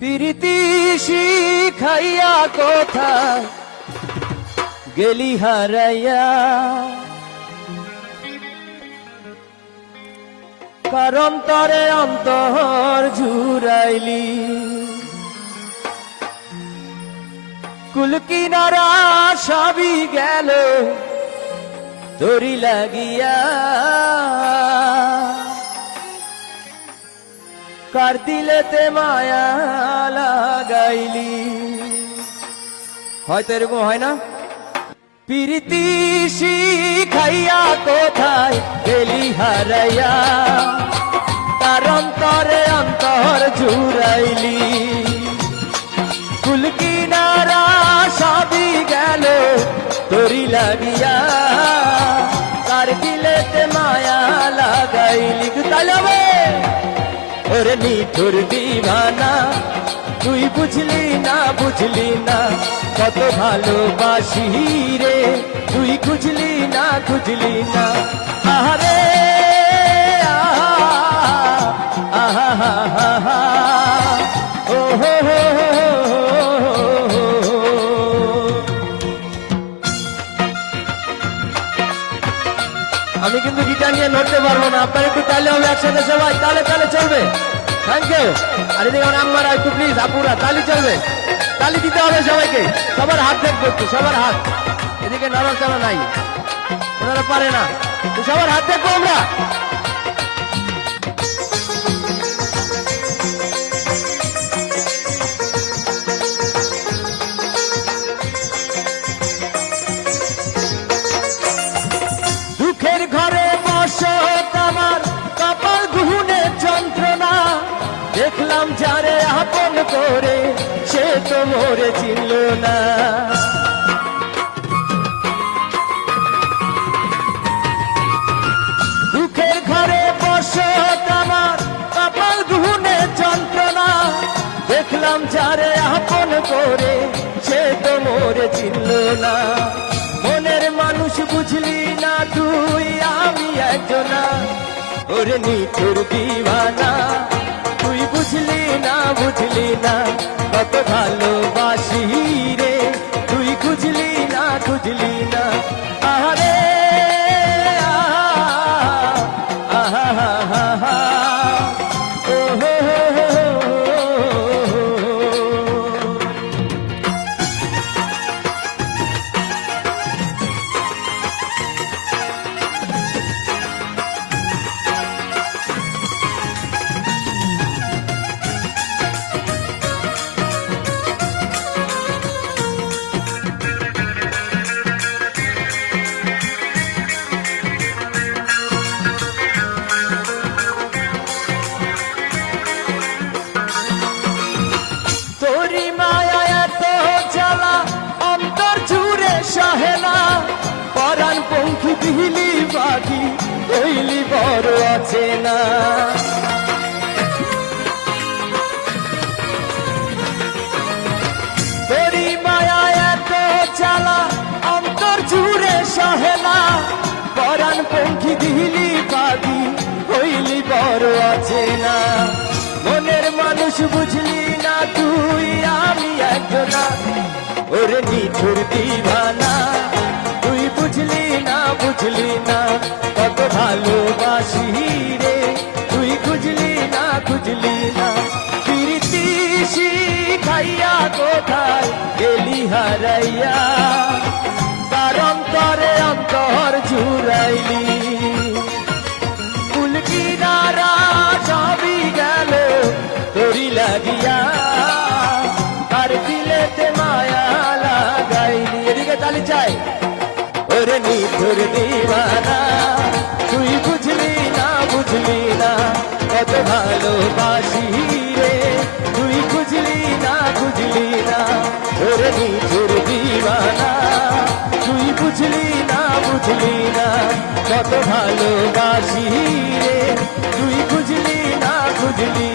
প্রীতি শিখাইয়া কোথায় গেলি হারাইয়া, কারণ তরে অন্তর জুড়াইলি, কুল কিনারা সবই গেল তোরি লাগিয়া, কার দিলেতে মায়া লাগাইলি। হয়তো এরকম হয় না? প্রীতি শিখাইয়া কোথায় গেলি হারাইয়া, তার অন্তরে অন্তর জুড়াইলি, কুল কিনারা সবই গেল তোরি লাগিয়া, কার দিলেতে মায়া লাগাইলি। তাহলে ওরে নিঠুর দিবানা, তুই বুঝলি না বুঝলি না কত ভালোবাসি রে, তুই খুঁজলি না খুঁজলি না। আহারে আহা আহা আহা ও হো হো। আমি কিন্তু গিটার নিয়ে নড়তে পারবো না, আপনারা একটু তাহলে হবে একসাথে সবাই, তাহলে তাহলে চলবে। Thank you. আর এদিকে আমার আম্মারা একটু প্লিজ, আপুরা তালি চলবে, তালি দিতে হবে সবাইকে। সবার হাত দেখবো একটু, সবার হাত। এদিকে নড়াচড়া নাই, ওনারা পারে না, তো সবার হাত দেখবো আমরা। দুঃখের ঘরে বসত আমার কপাল গুহনে যন্ত্রণা, দেখলাম যারে আপন করে সে তো মোরে চিনল না। দুঃখের ঘরে বসত আমার কপাল গুহনে যন্ত্রণা, দেখলাম যারে আপন করে সে তো মোরে চিনল না। মনের মানুষ বুঝলি না তুই, আমি একজনা ওরে নিঠুর দিবানা, তুই বুঝলি না বুঝলি না কত ভালোবাসি রে, তুই খুঁজলি না খুঁজলি না। আহারে আহা আহা আহা ও হো হো হো। দিলি বাকি হইলি বড় আছে না, তোরি মায়া এত জ্বালা অন্তর জুড়ে সহে না, পরাণ পঙ্খী দিলি বাকি হইলি বড় আছে না। মনের মানুষ বুঝলি না তুই, আমি একজনা ওরে নিঠুর দিবানা, তুই বুঝলি না বুঝলি না কত ভালোবাসি রে, তুই খুঁজলি না খুঁজলি না। প্রীতি শিখাইয়া কোথায় গেলি হারাইয়া, তার অন্তরে অন্তর জুড়াইলি, কুল কিনারা সবই গেল তোরি লাগিয়া, আর দিলেতে মায়া লাগাইলি। এদিকে তালি চাই। ওরে নিঠুর দিবানা, তুই বুঝলি না বুঝলি না কত ভালোবাসি রে, তুই খুঁজলি না খুঁজলি না। ওরে নিঠুর দিবানা, তুই বুঝলি না বুঝলি না কত ভালোবাসি রে, তুই খুঁজলি না খুঁজলি